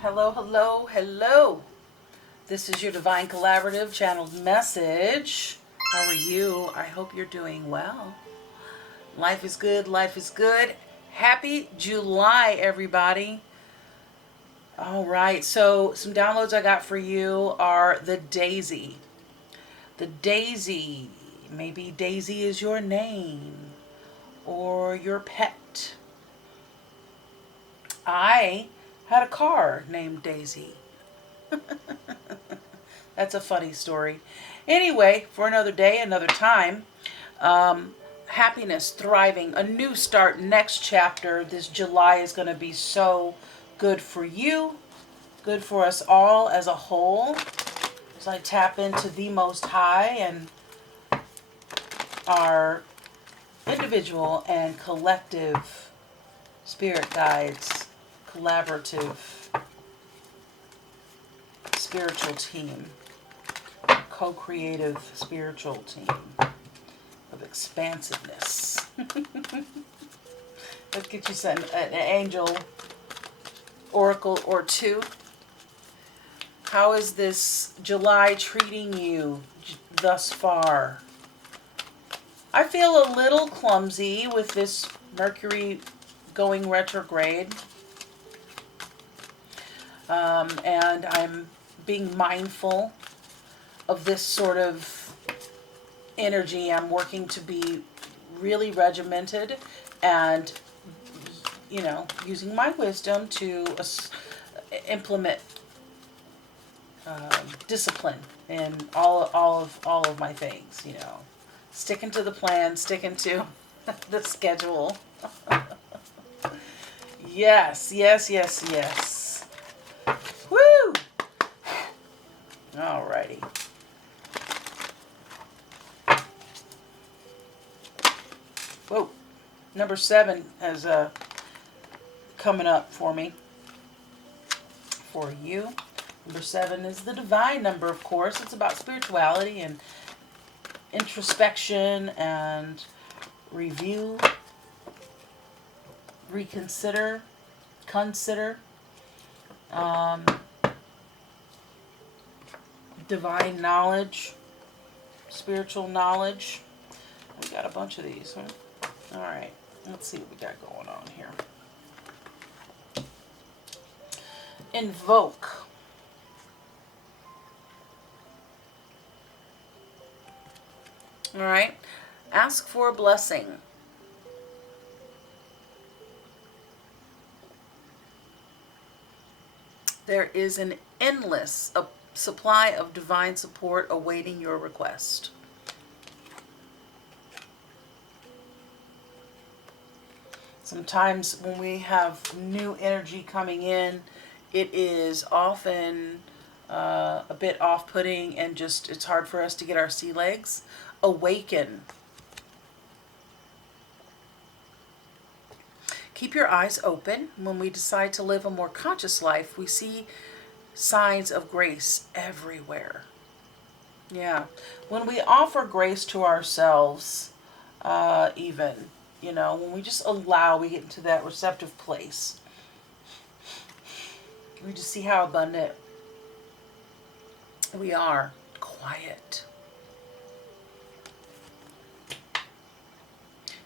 Hello, hello, hello. This is your Divine Collaborative channeled message. How are you? I hope you're doing well. Life is good, life is good. Happy July, everybody. All right, so some downloads I got for you are the daisy. The daisy. Maybe Daisy is your name or your pet. I had a car named Daisy. That's a funny story. Anyway, for another day, another time. Happiness, thriving, a new start, next chapter. This July is going to be so good for you, good for us all as a whole. As I tap into the Most High and our individual and collective spirit guides, collaborative spiritual team, co-creative spiritual team of expansiveness. Let's get you an angel oracle or two. How is this July treating you thus far? I feel a little clumsy with this Mercury going retrograde. And I'm being mindful of this sort of energy. I'm working to be really regimented and, using my wisdom to implement discipline in all of my things, sticking to the plan, sticking to the schedule. Yes, yes, yes, yes. Woo! Alrighty. Whoa. Number 7 is coming up for me. For you. Number 7 is the divine number, of course. It's about spirituality and introspection and review, reconsider, consider. Divine knowledge, spiritual knowledge. We got a bunch of these, huh? All right, let's see what we got going on here. Invoke. All right, ask for a blessing. There is an endless supply of divine support awaiting your request. Sometimes when we have new energy coming in, it is often a bit off-putting and just it's hard for us to get our sea legs. Awaken. Keep your eyes open. When we decide to live a more conscious life, we see signs of grace everywhere. Yeah. When we offer grace to ourselves, when we just allow, we get into that receptive place. We just see how abundant we are. Quiet.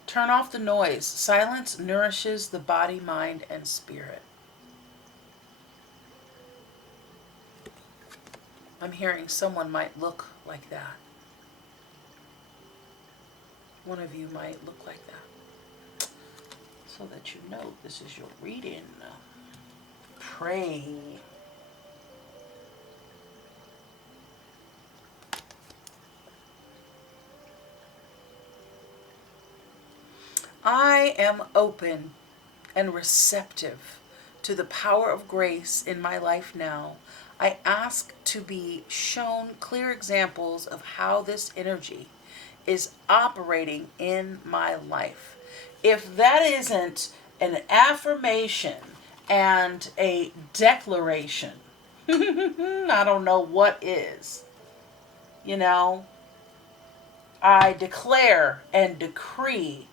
Turn off the noise. Silence nourishes the body, mind, and spirit. I'm hearing someone might look like that. One of you might look like that. So that you know this is your reading. Pray. I am open and receptive to the power of grace in my life now. I ask to be shown clear examples of how this energy is operating in my life. If that isn't an affirmation and a declaration, I don't know what is. I declare and decree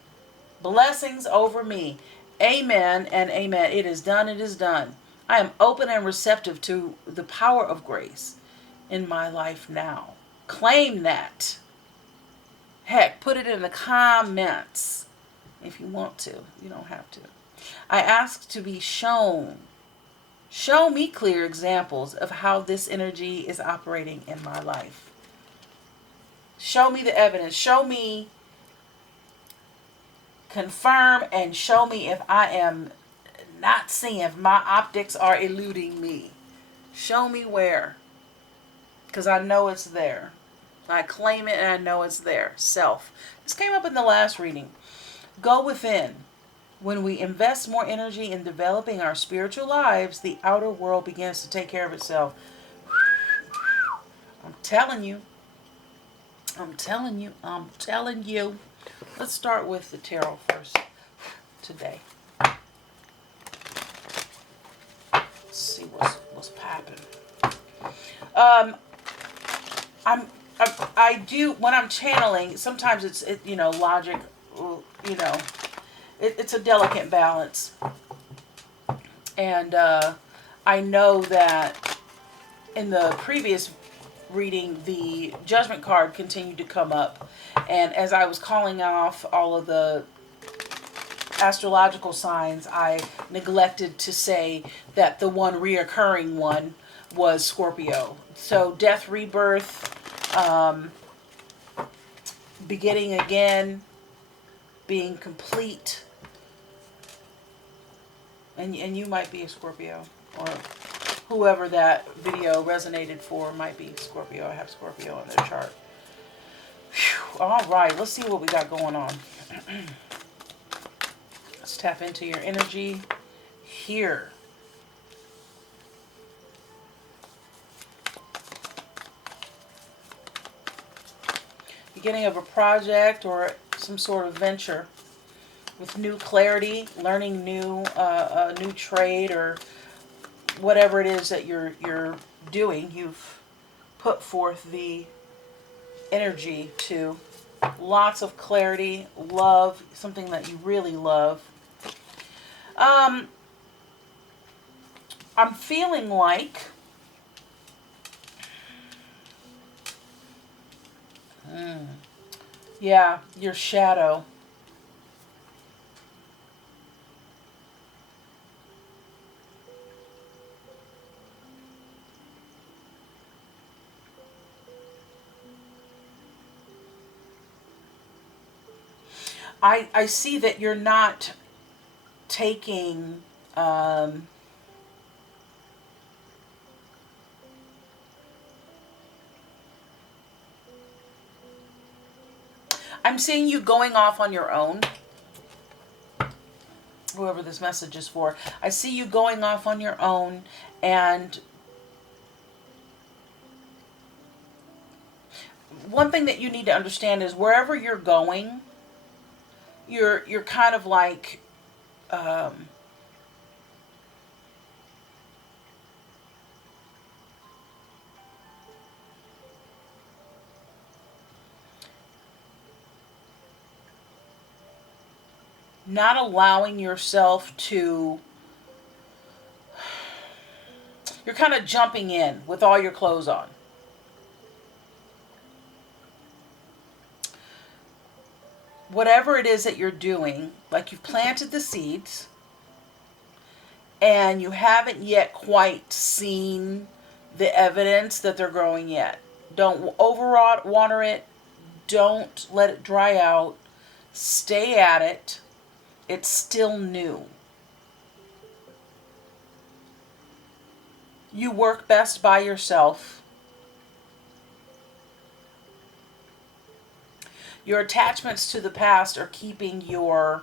blessings over me. Amen and amen. It is done. It is done. I am open and receptive to the power of grace in my life now. Claim that. Heck, put it in the comments if you want to. You don't have to. I ask to be shown. Show me clear examples of how this energy is operating in my life. Show me the evidence. Show me, confirm, and show me if I am not seeing, if my optics are eluding me. Show me where. Because I know it's there. I claim it and I know it's there. Self. This came up in the last reading. Go within. When we invest more energy in developing our spiritual lives, the outer world begins to take care of itself. I'm telling you. I'm telling you. I'm telling you. Let's start with the tarot first today. Let's see what's popping. I do, when I'm channeling, sometimes it's logic, it's a delicate balance. And I know that in the previous reading, the Judgment card continued to come up. And as I was calling off all of the astrological signs, I neglected to say that the one reoccurring one was Scorpio. So death, rebirth, beginning again, being complete. And you might be a Scorpio, or whoever that video resonated for might be Scorpio. I have Scorpio on their chart. Whew. All right, let's see what we got going on. Let's tap into your energy here. Beginning of a project or some sort of venture with new clarity, learning new a new trade or whatever it is that you're doing. You've put forth the energy to. Lots of clarity, love, something that you really love. I'm feeling like yeah, your shadow. I see that you're not taking I'm seeing you going off on your own. Whoever this message is for. I see you going off on your own, and one thing that you need to understand is wherever you're going, you're kind of like not allowing yourself to, you're kind of jumping in with all your clothes on. Whatever it is that you're doing, like you've planted the seeds and you haven't yet quite seen the evidence that they're growing yet. Don't water it. Don't let it dry out. Stay at it. It's still new. You work best by yourself. Your attachments to the past are keeping your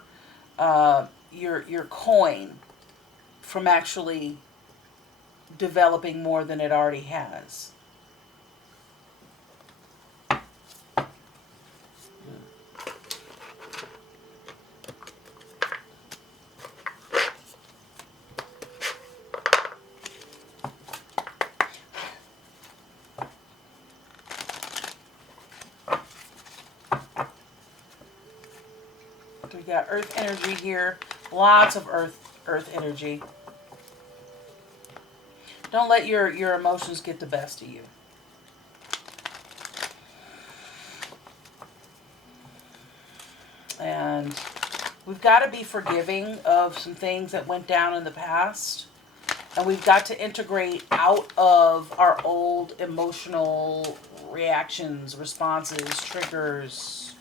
coin from actually developing more than it already has. We got earth energy here. Lots of earth energy. Don't let your emotions get the best of you. And we've got to be forgiving of some things that went down in the past. And we've got to integrate out of our old emotional reactions, responses, triggers.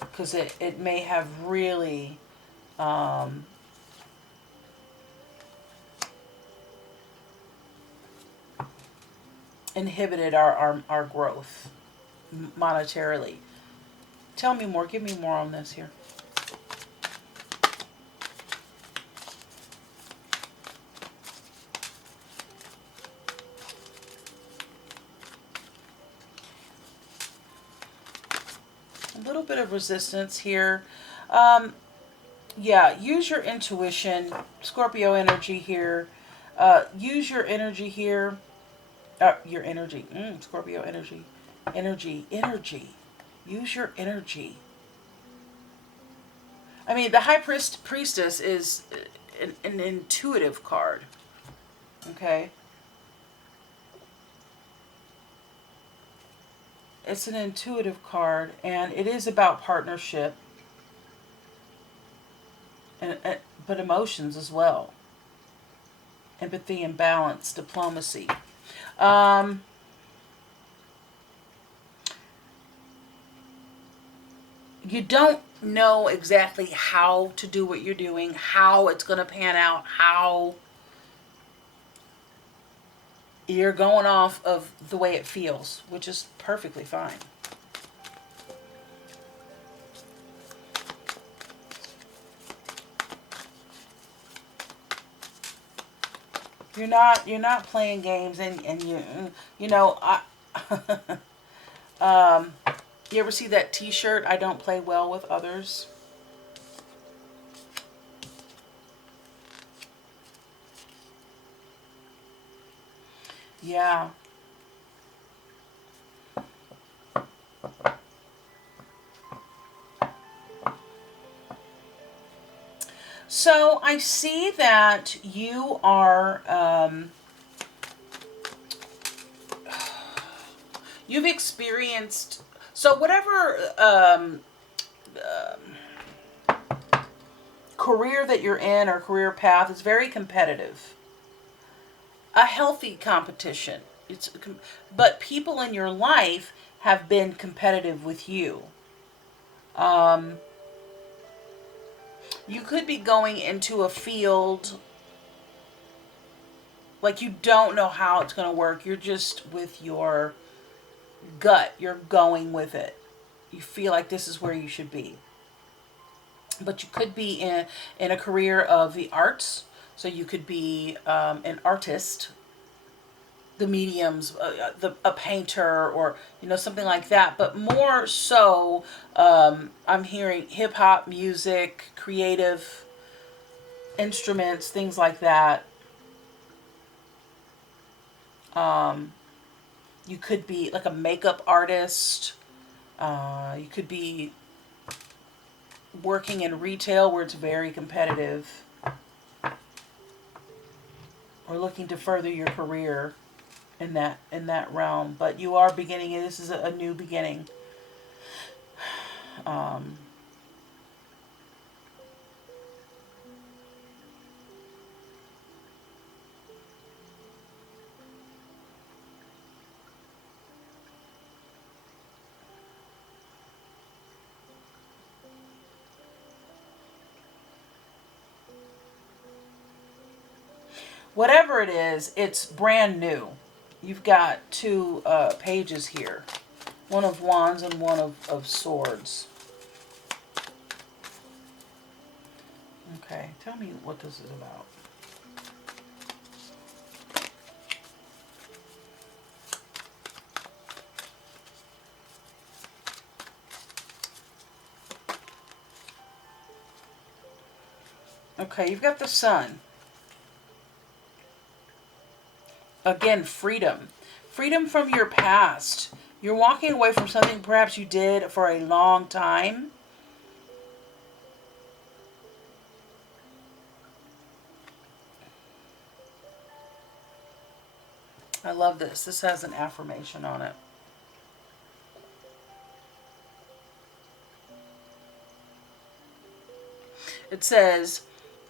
Because it may have really inhibited our growth monetarily. Tell me more. Give me more on this here. A little bit of resistance here. Yeah, use your intuition. Scorpio energy here. Use your energy here. Your energy. Scorpio energy. Energy. Use your energy. I mean, the High Priestess is an intuitive card. Okay? It's an intuitive card, and it is about partnership, but emotions as well. Empathy and balance, diplomacy. You don't know exactly how to do what you're doing, how it's going to pan out, how you're going off of the way it feels, which is perfectly fine. You're not playing games, and you know you ever see that T-shirt? I don't play well with others. Yeah. So I see that you are, you've experienced, so whatever career that you're in or career path is very competitive. A healthy competition. But people in your life have been competitive with you. You could be going into a field like you don't know how it's going to work. You're just with your gut. You're going with it. You feel like this is where you should be. But you could be in a career of the arts. So you could be an artist, the mediums, a painter, or something like that. But more so, I'm hearing hip hop music, creative instruments, things like that. You could be like a makeup artist. You could be working in retail where it's very competitive, or looking to further your career in that realm. But you are beginning. This is a new beginning. Whatever it is, it's brand new. You've got two pages here. One of wands and one of swords. Okay, tell me what this is about. Okay, you've got the sun. Again, freedom. Freedom from your past. You're walking away from something perhaps you did for a long time. I love this. This has an affirmation on it. It says,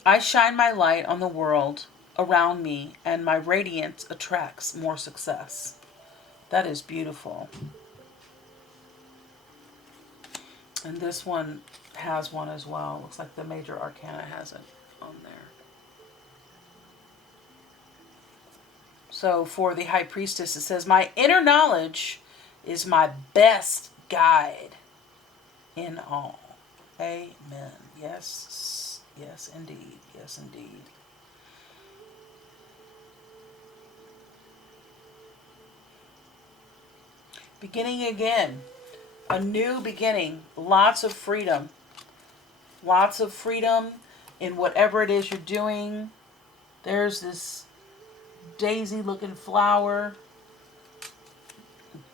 I shine my light on the world around me, and my radiance attracts more success. That is beautiful. And this one has one as well. Looks like the major arcana has it on there. So for the high priestess, it says, my inner knowledge is my best guide in all. Amen. Yes. Yes, indeed. Yes, indeed. Beginning again. A new beginning. Lots of freedom. Lots of freedom in whatever it is you're doing. There's this daisy looking flower.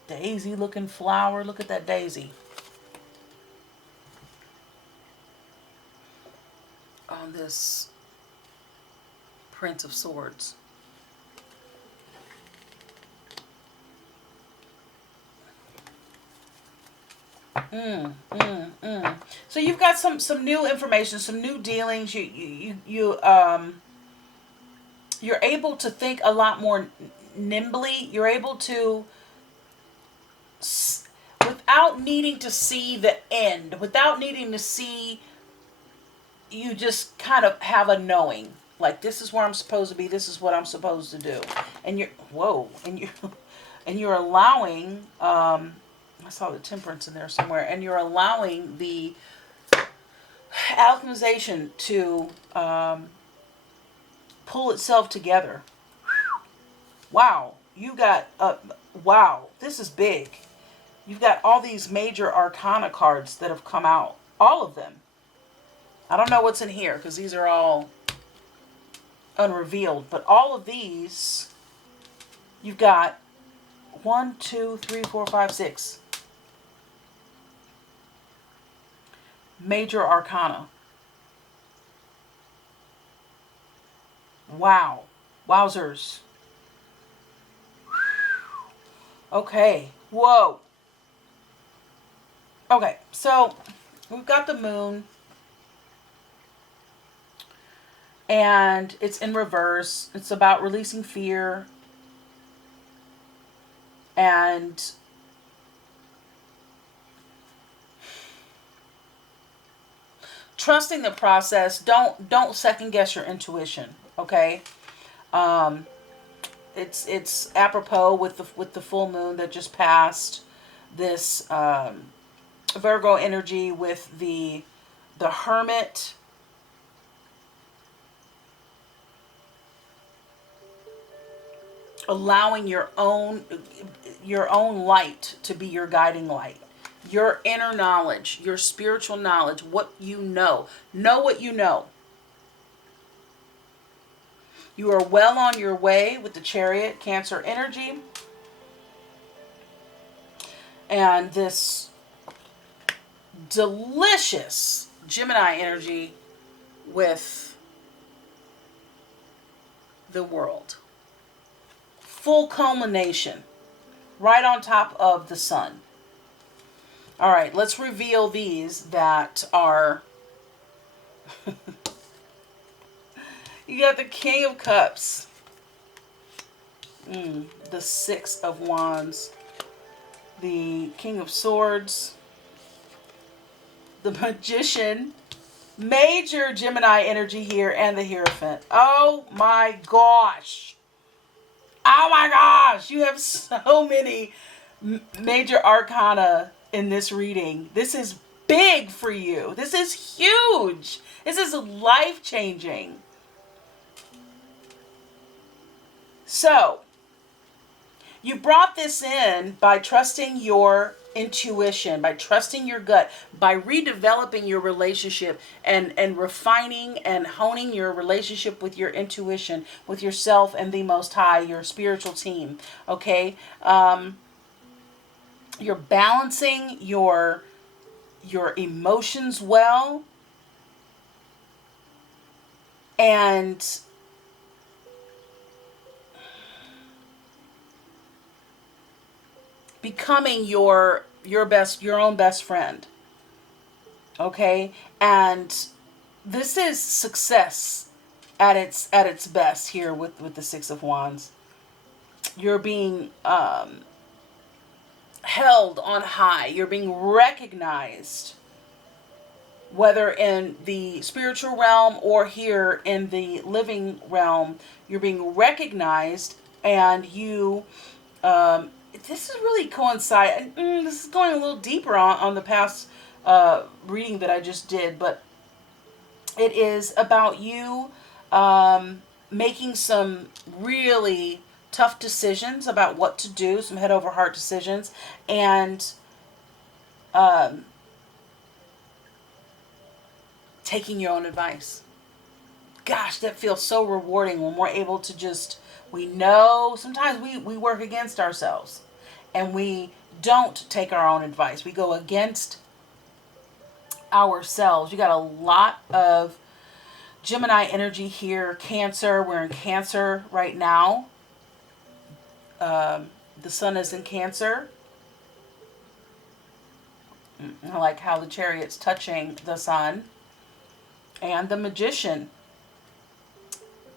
Daisy looking flower. Look at that daisy. On this Prince of Swords. So you've got some new information, some new dealings. You're able to think a lot more nimbly. You're able to, without needing to see the end, without needing to see, you just kind of have a knowing. Like, this is where I'm supposed to be. This is what I'm supposed to do. And you're allowing. I saw the temperance in there somewhere, and you're allowing the alchemization to pull itself together. Wow, wow, this is big. You've got all these major arcana cards that have come out. All of them. I don't know what's in here because these are all unrevealed, but all of these, you've got 1, 2, 3, 4, 5, 6 major arcana. Wow. Wowzers. Okay. Whoa. Okay, so we've got the moon. And it's in reverse. It's about releasing fear. And trusting the process. Don't second guess your intuition. Okay. It's apropos with the full moon that just passed. This Virgo energy with the Hermit. Allowing your own light to be your guiding light. Your inner knowledge, your spiritual knowledge, what you know. Know what you know. You are well on your way with the Chariot, Cancer energy. And this delicious Gemini energy with the World. Full culmination. Right on top of the sun. All right, let's reveal these that are... You got the King of Cups. The Six of Wands. The King of Swords. The Magician. Major Gemini energy here. And the Hierophant. Oh my gosh. Oh my gosh. You have so many major arcana in this reading. This is big for you. This is huge. This is life-changing. So, you brought this in by trusting your intuition, by trusting your gut, by redeveloping your relationship and refining and honing your relationship with your intuition, with yourself and the Most High, your spiritual team. Okay? You're balancing your emotions well. And becoming your own best friend. Okay? And this is success at its best here with the Six of Wands. You're being held on high. You're being recognized, whether in the spiritual realm or here in the living realm. You're being recognized, and you this is really coincide. This is going a little deeper on the past reading that I just did, but it is about you making some really tough decisions about what to do, some head over heart decisions, and taking your own advice. Gosh, that feels so rewarding when we're able to just, we know sometimes we work against ourselves and we don't take our own advice. We go against ourselves. You got a lot of Gemini energy here. Cancer, we're in Cancer right now. The sun is in Cancer. I like how the Chariot's touching the sun. And the Magician.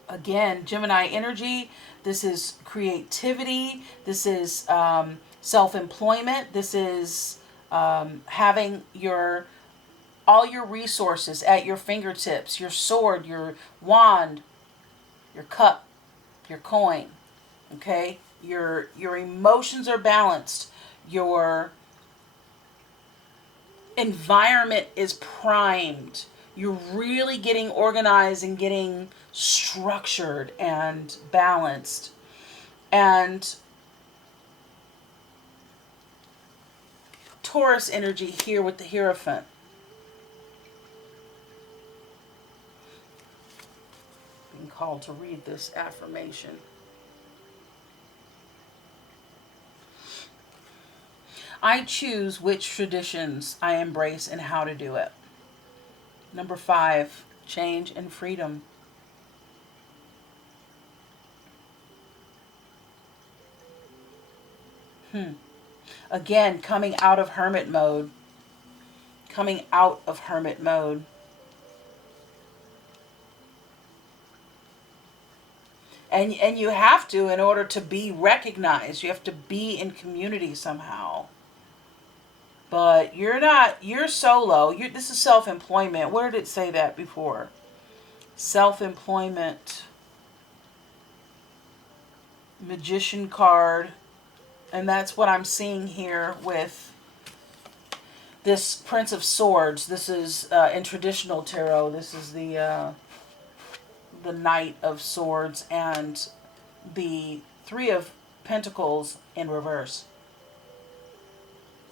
Again, Gemini energy. This is creativity. This is self-employment. This is having all your resources at your fingertips. Your sword, your wand, your cup, your coin. Okay? Your emotions are balanced. Your environment is primed. You're really getting organized and getting structured and balanced. And Taurus energy here with the Hierophant. Being called to read this affirmation. I choose which traditions I embrace and how to do it. Number 5, change and freedom. Again, coming out of hermit mode. Coming out of hermit mode. And you have to, in order to be recognized. You have to be in community somehow. But you're solo. This is self-employment. Where did it say that before? Self-employment. Magician card. And that's what I'm seeing here with this Prince of Swords. This is in traditional tarot. This is the Knight of Swords and the Three of Pentacles in reverse.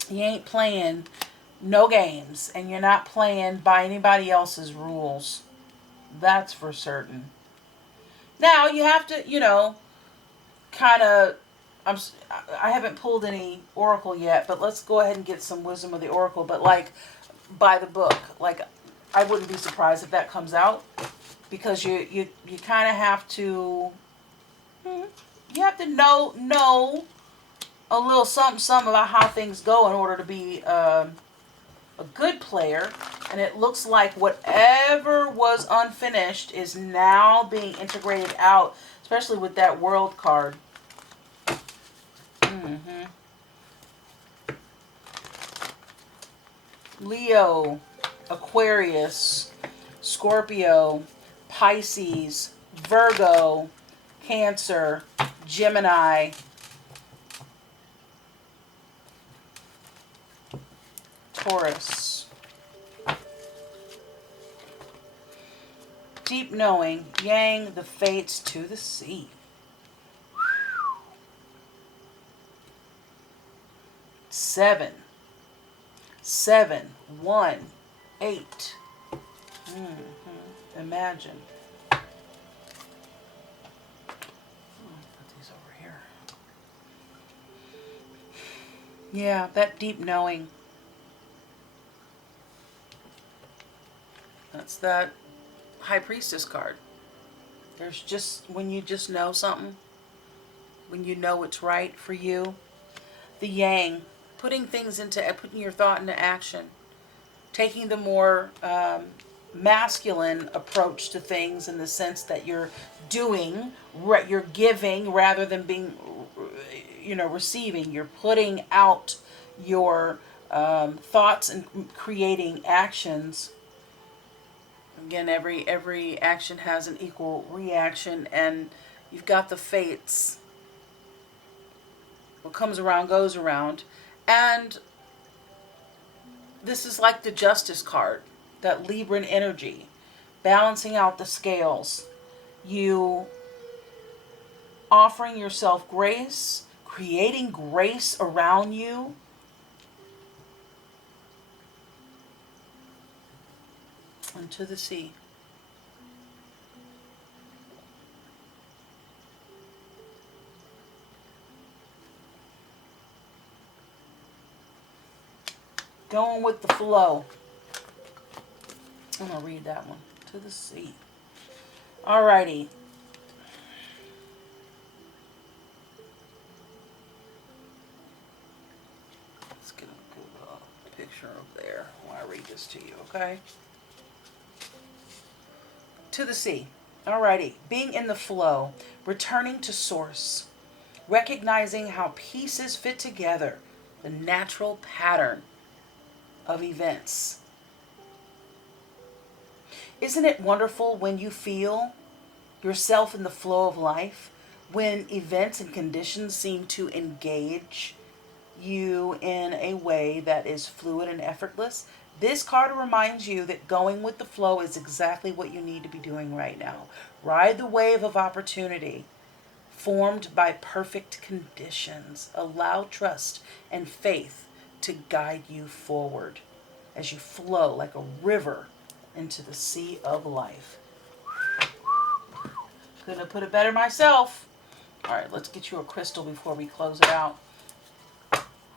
You ain't playing no games, and you're not playing by anybody else's rules. That's for certain. Now, you have to, kind of, I haven't pulled any oracle yet, but let's go ahead and get some wisdom of the oracle. But like, by the book, like, I wouldn't be surprised if that comes out, because you kind of have to, know a little something about how things go in order to be a good player. And it looks like whatever was unfinished is now being integrated out, especially with that World card. Leo, Aquarius, Scorpio, Pisces, Virgo, Cancer, Gemini, Taurus. Deep knowing, yang the fates to the sea. 7, 1, 8. Imagine. Put these over here. Yeah, that deep knowing. That's that High Priestess card. There's just, when you just know something, when you know it's right for you, the yang, putting your thought into action, taking the more masculine approach to things in the sense that you're you're giving rather than being, receiving. You're putting out your thoughts and creating actions. Again, every action has an equal reaction, and you've got the fates. What comes around goes around, and this is like the Justice card, that Libran energy, balancing out the scales. You offering yourself grace, creating grace around you. Into the sea. Going with the flow. I'm going to read that one. To the sea. Alrighty. Let's get a good picture of there while I read this to you, okay? To the sea. Alrighty. Being in the flow. Returning to source. Recognizing how pieces fit together. The natural pattern of events. Isn't it wonderful when you feel yourself in the flow of life, when events and conditions seem to engage you in a way that is fluid and effortless? This card reminds you that going with the flow is exactly what you need to be doing right now. Ride the wave of opportunity formed by perfect conditions. Allow trust and faith to guide you forward as you flow like a river into the sea of life. Couldn't have put it better myself. All right, let's get you a crystal before we close it out.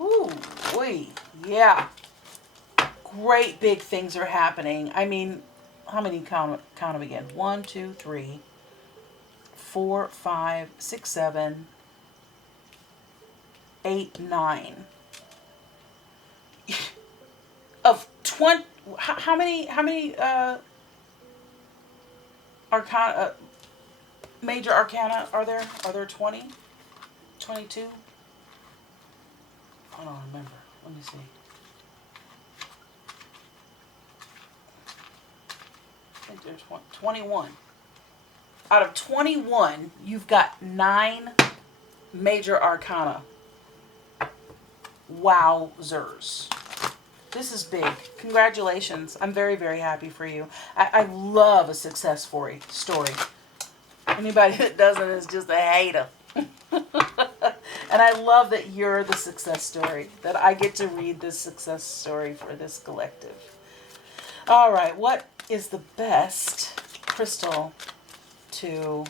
Ooh, wee, yeah. Great big things are happening. I mean, how many count them again? 1, 2, 3, 4, 5, 6, 7, 8, 9. Of 20, how many arcana, major arcana are there? Are there 20? 22? I don't remember. Let me see. I think there's 21. Out of 21, you've got 9 major arcana. Wowzers. This is big. Congratulations. I'm very, very happy for you. I love a success story. Anybody that doesn't is just a hater. And I love that you're the success story, that I get to read this success story for this collective. All right, what is the best crystal to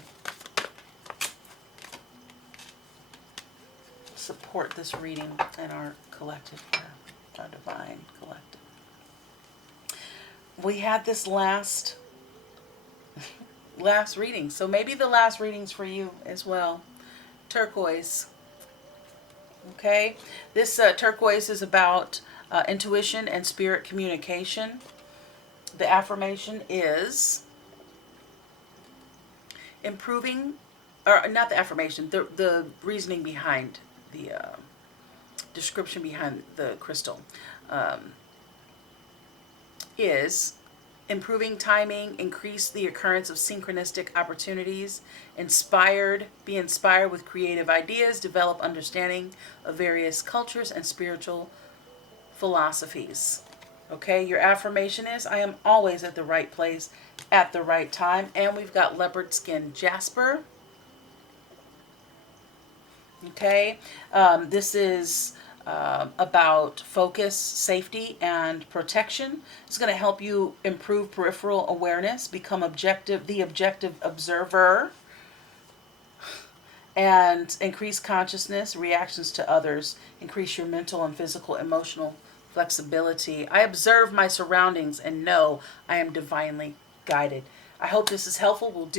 support this reading in our collective here? Our divine collective. We had this last reading, so maybe the last reading's for you as well. Turquoise. Okay, this turquoise is about intuition and spirit communication. The affirmation is improving, or not the affirmation, the reasoning behind the description behind the crystal is improving timing, increase the occurrence of synchronistic opportunities, be inspired with creative ideas, develop understanding of various cultures and spiritual philosophies. Okay, your affirmation is, I am always at the right place at the right time. And we've got leopard skin jasper. Okay, this is about focus, safety, and protection. It's going to help you improve peripheral awareness, become the objective observer, and increase consciousness, reactions to others, increase your mental and physical, emotional flexibility. I observe my surroundings and know I am divinely guided. I hope this is helpful. We'll do